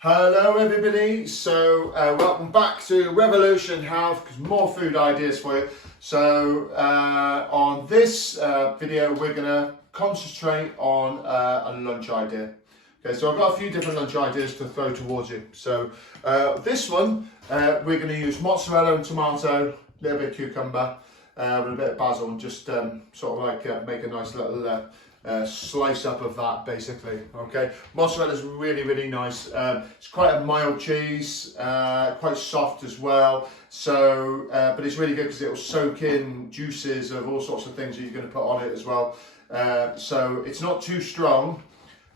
Hello everybody, so welcome back to Revolution Health, because more food ideas for you. So on this video we're going to concentrate on a lunch idea. Okay, so I've got a few different lunch ideas to throw towards you. So this one we're going to use mozzarella and tomato, a little bit of cucumber with a bit of basil, and just sort of like make a nice little slice up of that basically. Okay, mozzarella is really nice. It's quite a mild cheese, quite soft as well, so but it's really good because it will soak in juices of all sorts of things that you're going to put on it as well. So it's not too strong,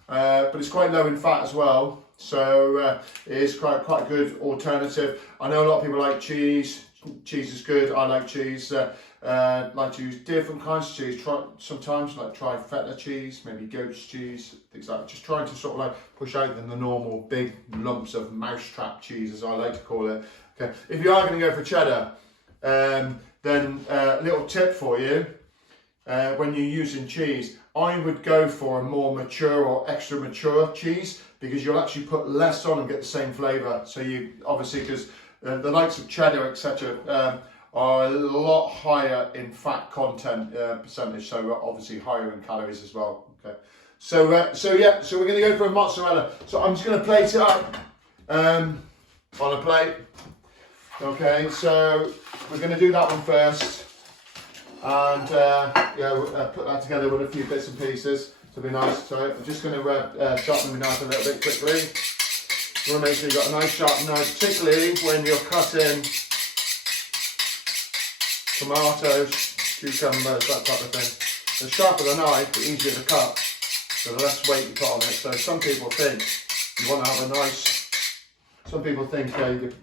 but it's quite low in fat as well, so it is quite a good alternative. I know a lot of people like cheese. Cheese is good. I like cheese. Like to use different kinds of cheese. Sometimes try feta cheese, maybe goat's cheese, things like that. Just trying to sort of like push out the normal big lumps of mousetrap cheese, as I like to call it. Okay, if you are going to go for cheddar, then a little tip for you: when you're using cheese, I would go for a more mature or extra mature cheese, because you'll actually put less on and get the same flavour. So you obviously, because the likes of cheddar, etc., are a lot higher in fat content percentage, so obviously higher in calories as well. Okay, so we're going to go for a mozzarella. So I'm just going to plate it up on a plate. Okay, so we're going to do that one first, and put that together with a few bits and pieces to be nice. So I'm just going to sharpen my knife a little bit quickly. You want to make sure you've got a nice sharp knife, particularly when you're cutting tomatoes, cucumbers, that type of thing. The sharper the knife, the easier the cut, so the less weight you put on it. So some people think you want to have a nice, some people think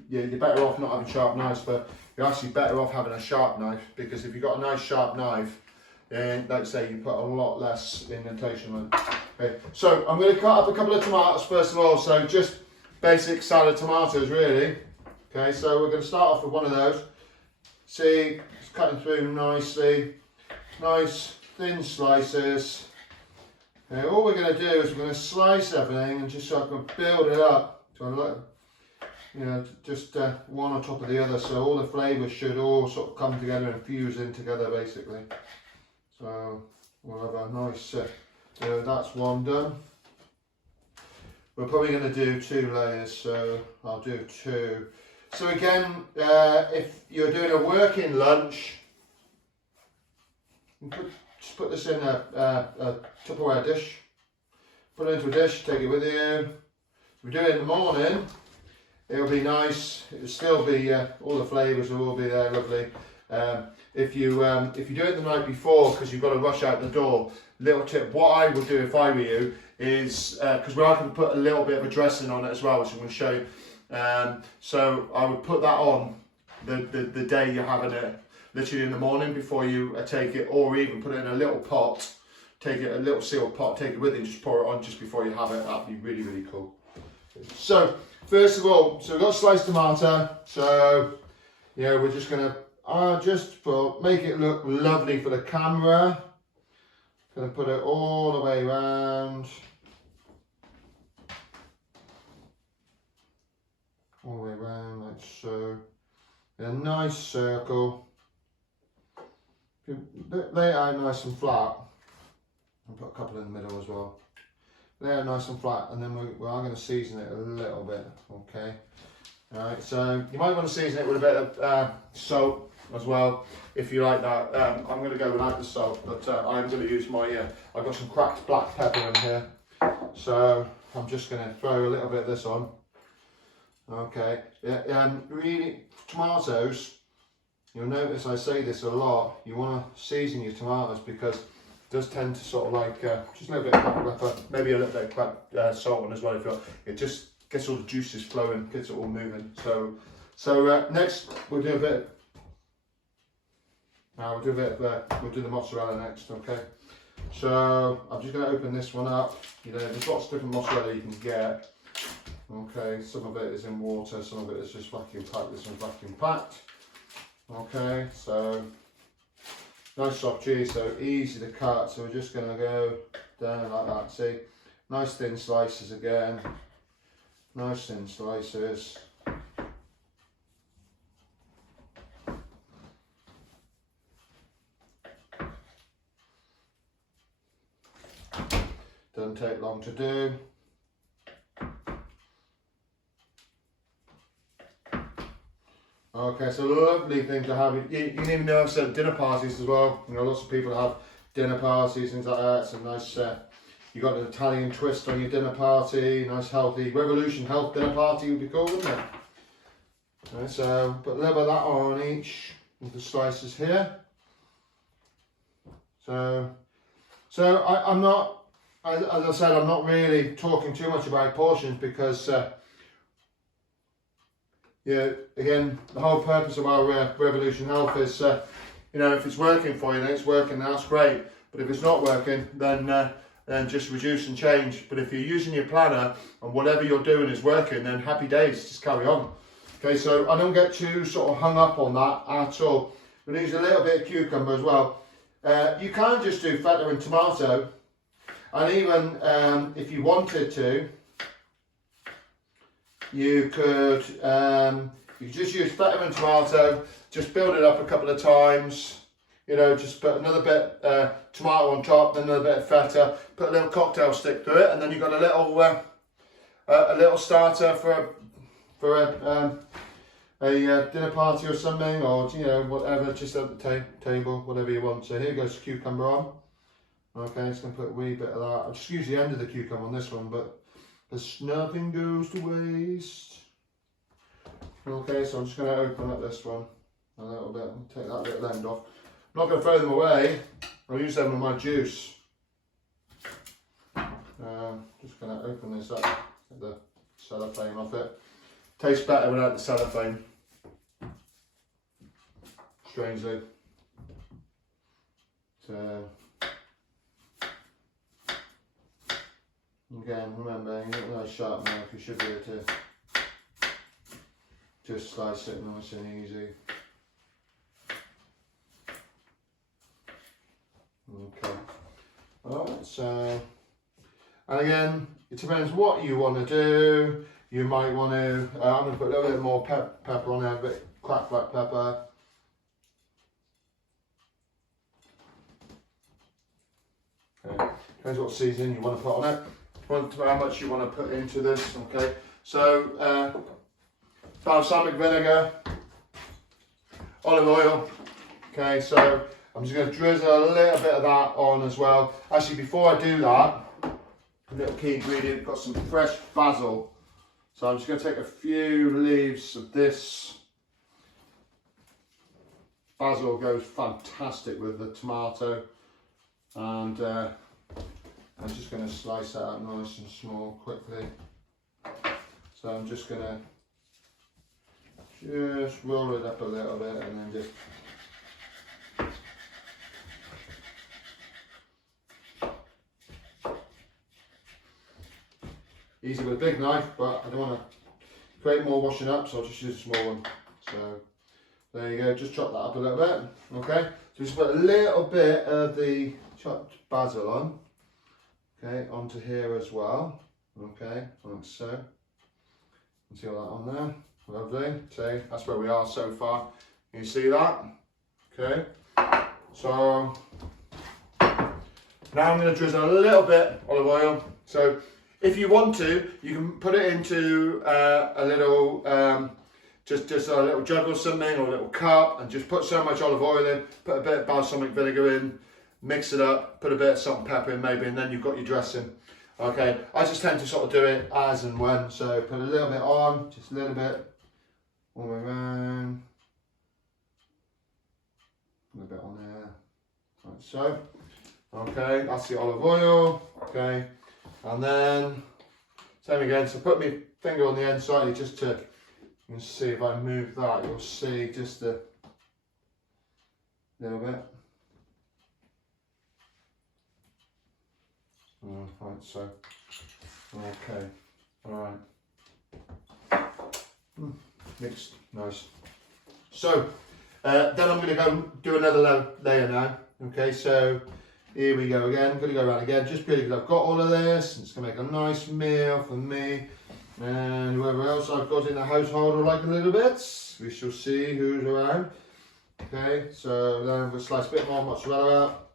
you're better off not having sharp knives, but you're actually better off having a sharp knife, because if you've got a nice sharp knife, then like I say, you put a lot less indentation on it. Okay, so I'm going to cut up a couple of tomatoes first of all, so just basic salad tomatoes really. Okay, so we're going to start off with one of those. See, it's cutting through nicely, nice thin slices. Okay, all we're going to do is we're going to slice everything and just so I can build it up to a little, just one on top of the other, so all the flavours should all sort of come together and fuse in together basically. So we'll have a nice, that's one done. We're probably going to do 2 layers, so I'll do 2. So again, if you're doing a working lunch, just put this in a Tupperware dish, put it into a dish, take it with you. If we do it in the morning, it'll be nice, it'll still be, all the flavours will all be there, lovely. If you do it the night before, because you've got to rush out the door, little tip, what I would do if I were you is, because we are going to put a little bit of a dressing on it as well, which I'm going to show you. So I would put that on the day you're having it, literally in the morning before you take it, or even put it in a little pot, take it, a little sealed pot, take it with you and just pour it on just before you have it. That'd be really cool. So first of all, so we've got sliced tomato, so we're just going to make it look lovely for the camera, going to put it all the way around. All the way around like so, in a nice circle. Lay it out nice and flat, and put a couple in the middle as well. Lay it out nice and flat, and then we are going to season it a little bit. Okay, alright, so you might want to season it with a bit of salt as well if you like that. I'm going to go without the salt, but I'm going to use my I've got some cracked black pepper in here, so I'm just going to throw a little bit of this on. Okay, really, tomatoes, you'll notice I say this a lot, you want to season your tomatoes, because it does tend to sort of like, just a little bit of pepper, maybe a little bit of salt on as well, if you want. It just gets all the juices flowing, gets it all moving. So next we'll do a bit, we'll do the mozzarella next, okay? So I'm just going to open this one up. There's lots of different mozzarella you can get. Okay, some of it is in water, some of it is just vacuum packed. This one's vacuum packed. Okay, so nice soft cheese, so easy to cut. So we're just going to go down like that. See, nice thin slices again. nice thin slices. Doesn't take long to do. Okay, so lovely thing to have. You can even have some dinner parties as well. You know, lots of people have dinner parties, things like that. It's a nice, you got an Italian twist on your dinner party. Nice healthy Revolution Health dinner party would be cool, wouldn't it? Okay, so put a little bit of that on each of the slices here. So I'm not, as I said, I'm not really talking too much about portions because. Yeah, again, the whole purpose of our Revolution Health is, you know, if it's working for you, then it's working, that's great. But if it's not working, then just reduce and change. But if you're using your planner and whatever you're doing is working, then happy days, just carry on. Okay, so I don't get too sort of hung up on that at all. I'm going to use a little bit of cucumber as well. You can just do feta and tomato, and even if you wanted to, you could just use feta and tomato, just build it up a couple of times, you know, just put another bit tomato on top, then another bit of feta, put a little cocktail stick through it, and then you've got a little starter for a dinner party or something, or you know, whatever, just at the table, whatever you want. So here goes cucumber on. Okay, just going to put a wee bit of that. I'll just use the end of the cucumber on this one, but there's nothing goes to waste. Okay, so I'm just going to open up this one a little bit and take that little end off. I'm not going to throw them away, I'll use them with my juice. Just going to open this up, get the cellophane off it. Tastes better without the cellophane, strangely. So, again, remember, you've got a nice sharp knife, you should be able to just slice it nice and easy. Okay, alright, so, and again, it depends what you want to do. You might want to, I'm going to put a little bit more pepper on there, a bit cracked black pepper. Okay, depends what seasoning you want to put on it. How much you want to put into this. Okay, so balsamic vinegar, olive oil. Okay, so I'm just going to drizzle a little bit of that on as well. Actually, before I do that, a little key ingredient, got some fresh basil. So I'm just going to take a few leaves of this. Basil goes fantastic with the tomato, and I'm just going to slice that up nice and small quickly. So I'm just going to just roll it up a little bit and then just easy with a big knife, but I don't want to create more washing up, so I'll just use a small one. So there you go, just chop that up a little bit. Okay, so just put a little bit of the chopped basil on. Okay, onto here as well. Okay, like so. See all that on there. Lovely. So that's where we are so far. You see that? Okay. So now I'm going to drizzle a little bit olive oil. So if you want to, you can put it into a little, just a little jug or something, or a little cup, and just put so much olive oil in, put a bit of balsamic vinegar in, mix it up, put a bit of salt and pepper in maybe, and then you've got your dressing. Okay, I just tend to sort of do it as and when, so put a little bit on, just a little bit, all the way around, put a bit on there, like so. Okay, that's the olive oil. Okay, and then same again, so put my finger on the end slightly just to, you can see if I move that, you'll see just a little bit. Right, so, okay, alright, mixed, nice. So, then I'm going to go do another layer now. Okay, so here we go again. I'm going to go around again just because I've got all of this. It's going to make a nice meal for me. And whoever else I've got in the household will like a little bit. We shall see who's around. Okay, so then we'll slice a bit more mozzarella out.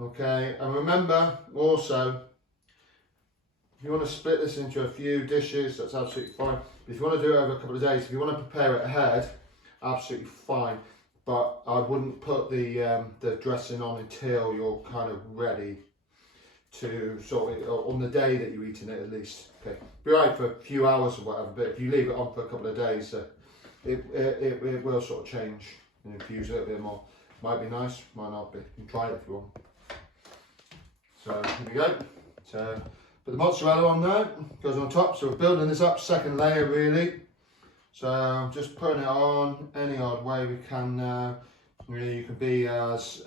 Okay, and remember also, if you want to split this into a few dishes, that's absolutely fine. But if you want to do it over a couple of days, if you want to prepare it ahead, absolutely fine. But I wouldn't put the dressing on until you're kind of ready to sort it on the day that you're eating it, at least. Okay, be right for a few hours or whatever, but if you leave it on for a couple of days, it will sort of change and infuse a little bit more. Might be nice, might not be. You can try it if you want. So here we go. So put the mozzarella on there, goes on top. So we're building this up, second layer really. So I'm just putting it on any odd way we can. Really, you can be as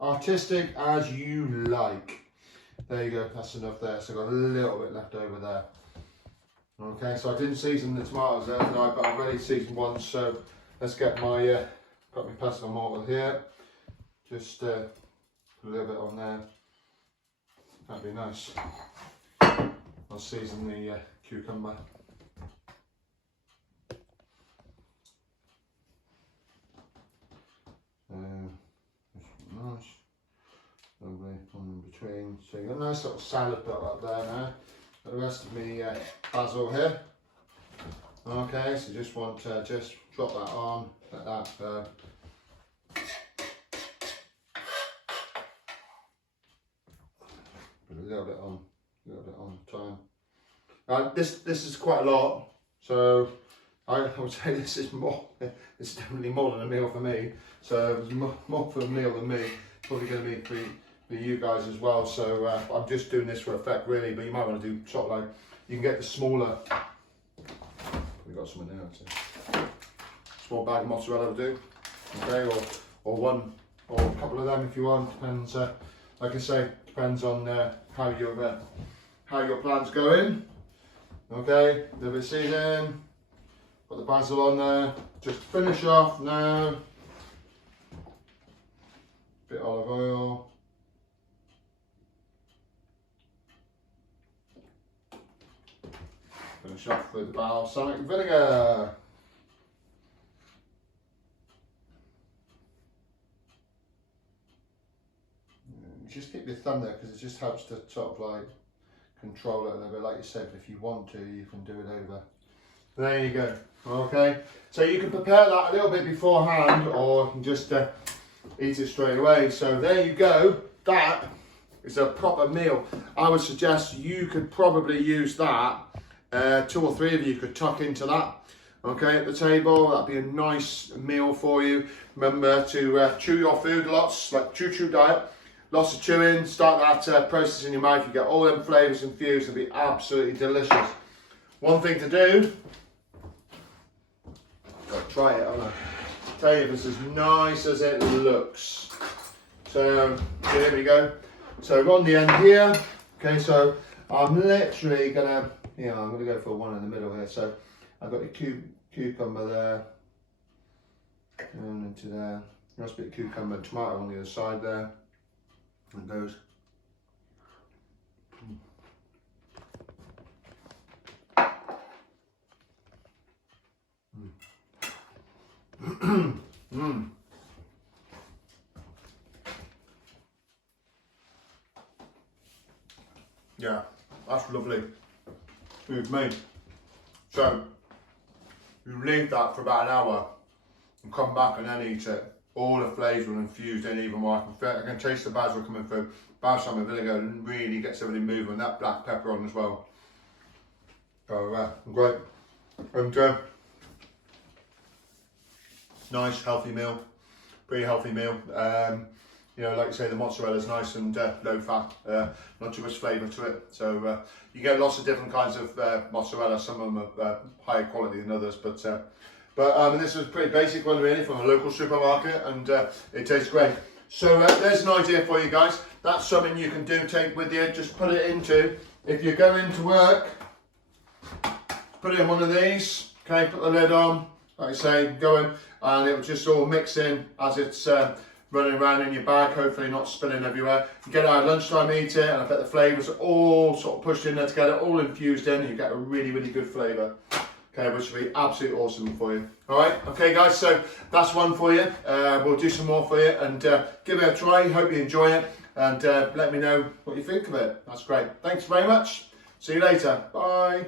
artistic as you like. There you go, that's enough there. So I've got a little bit left over there. Okay, so I didn't season the tomatoes there tonight, but I've already seasoned one. So let's get my got my pestle and mortar here. Just put a little bit on there. That'd be nice. I'll season the cucumber. Nice. Lovely one in between. So you've got a nice little salad built up there now. Got the rest of me basil here. Okay, so just want to just drop that on, let that go. Put a little bit on time. This is quite a lot, so I would say this is more. It's definitely more than a meal for me. So it's more for a meal than me. Probably going to be for you guys as well. So I'm just doing this for effect really, but you might want to do sort of like, you can get the smaller. We've got some in there. So small bag of mozzarella will do. Okay, or one or a couple of them if you want. Depends. Like I say, depends on how your plan's going. Okay, a little bit of seasoning. Put the basil on there. Just finish off now. Bit of olive oil. Finish off with the balsamic vinegar. Just keep your thumb there because it just helps to sort of like control it a little bit. Like you said, if you want to, you can do it over. There you go. Okay, so you can prepare that a little bit beforehand, or you can just eat it straight away. So there you go. That is a proper meal. I would suggest you could probably use that. 2 or 3 of you could tuck into that. Okay, at the table. That'd be a nice meal for you. Remember to chew your food lots, like chew diet. Lots of chewing. Start that process in your mouth. You get all them flavours infused. It'll be absolutely delicious. One thing to do. Got to try it, haven't I? Tell you, this is as nice as it looks. So here we go. So we're on the end here. Okay, so I'm literally gonna, I'm gonna go for one in the middle here. So I've got the cucumber there, and into there. Nice bit of cucumber and tomato on the other side there. And those. Yeah, that's lovely. Food made. So you leave that for about an hour and come back and then eat it. All the flavours will infused in even more. I can taste the basil coming through. Balsamic vinegar really gets everything moving. And that black pepper on as well. So great. And nice healthy meal. Pretty healthy meal. Like I say, the mozzarella is nice and low fat, not too much flavour to it. So you get lots of different kinds of mozzarella. Some of them are higher quality than others, but this was a pretty basic one really from a local supermarket, and it tastes great. So there's an idea for you guys. That's something you can do, take with you. Just put it into, if you're going to work, put it in one of these. Okay, put the lid on. Like I say, go in, and it will just all mix in as it's running around in your bag, hopefully not spilling everywhere. You get out at lunchtime, eat it, and I bet the flavours are all sort of pushed in there together, all infused in, and you get a really, really good flavour. Okay, which will be absolutely awesome for you. All right, okay guys, so that's one for you. We'll do some more for you, and give it a try. Hope you enjoy it, and let me know what you think of it. That's great. Thanks very much. See you later. Bye.